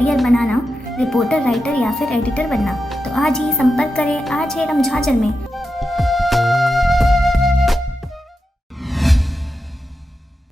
Career बनाना, reporter, writer या फिर editor बनना, तो आज ही संपर्क करें आज है रमझाझर में।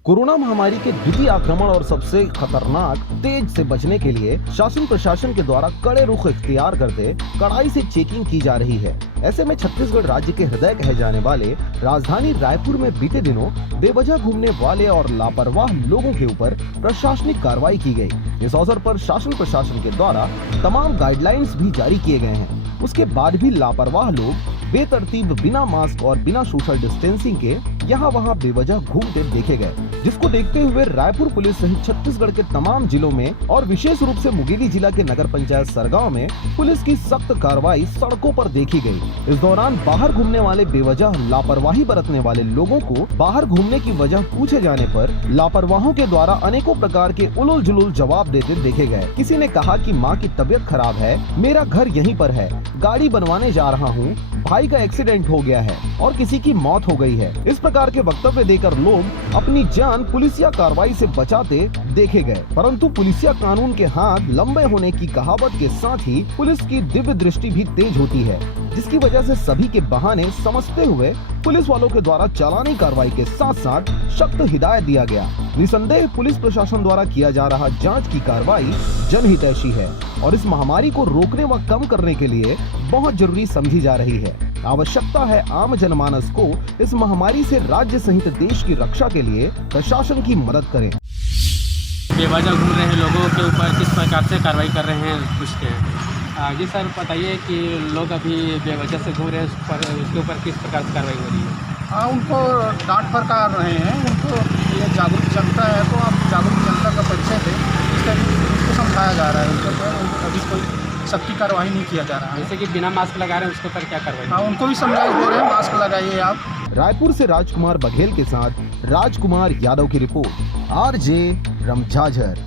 कोरोना महामारी के द्वितीय आक्रमण और सबसे खतरनाक तेज से बचने के लिए शासन प्रशासन के द्वारा कड़े रुख इख्तियार करते कड़ाई से चेकिंग की जा रही है। ऐसे में छत्तीसगढ़ राज्य के हृदय कहे जाने वाले राजधानी रायपुर में बीते दिनों बेवजह घूमने वाले और लापरवाह लोगों के ऊपर प्रशासनिक कार्रवाई की गई। इस अवसर पर शासन प्रशासन के द्वारा तमाम गाइडलाइंस भी जारी किए गए हैं। उसके बाद भी लापरवाह लोग बेतरतीब बिना मास्क और बिना सोशल डिस्टेंसिंग के यहाँ वहाँ बेवजह घूमते देखे गए, जिसको देखते हुए रायपुर पुलिस सहित छत्तीसगढ़ के तमाम जिलों में और विशेष रूप से मुंगेली जिला के नगर पंचायत सरगांव में पुलिस की सख्त कार्रवाई सड़कों पर देखी गई। इस दौरान बाहर घूमने वाले बेवजह लापरवाही बरतने वाले लोगों को बाहर घूमने की वजह पूछे जाने पर लापरवाहों के द्वारा अनेकों प्रकार के उलुल जुलुल जवाब देते देखे गए। किसी ने कहा कि माँ की तबीयत खराब है, मेरा घर यहीं पर है, गाड़ी बनवाने जा रहा हूँ, भाई का एक्सीडेंट हो गया है और किसी की मौत हो गई है। इस प्रकार के वक्तव्य देकर लोग अपनी जान पुलिसिया कार्रवाई से बचाते देखे गए, परंतु पुलिसिया कानून के हाथ लंबे होने की कहावत के साथ ही पुलिस की दिव्य दृष्टि भी तेज होती है, जिसकी वजह से सभी के बहाने समझते हुए पुलिस वालों के द्वारा चालानी कार्रवाई के साथ साथ सख्त हिदायत दिया गया। निसंदेह पुलिस प्रशासन द्वारा किया जा रहा जांच की कार्रवाई जनहितैषी है और इस महामारी को रोकने व कम करने के लिए बहुत जरूरी समझी जा रही है। आवश्यकता है आम जनमानस को इस महामारी से राज्य सहित देश की रक्षा के लिए प्रशासन की मदद करें। बेवजह घूम रहे लोगों के ऊपर किस प्रकार से कार्रवाई कर रहे हैं पूछते हैं। जी सर, बताइए कि लोग अभी बेवजह से घूम रहे हैं, उसके ऊपर किस प्रकार से कार्रवाई हो रही है? हाँ, उनको डांट फटकार रहे हैं। उनको ये जागरूक जनता है तो आप जागरूक जनता का परिचय दें, इस तरीके से उनको समझाया जा रहा है। उनके ऊपर अभी कोई सख्ती कार्रवाई नहीं किया जा रहा है। जैसे कि बिना मास्क लगा रहे हैं उसके ऊपर क्या कार्रवाई? हाँ, उनको भी समझाइश दे रहे हैं, मास्क लगाइए आप। रायपुर से राजकुमार बघेल के साथ राजकुमार यादव की रिपोर्ट, RJ रमझाझर।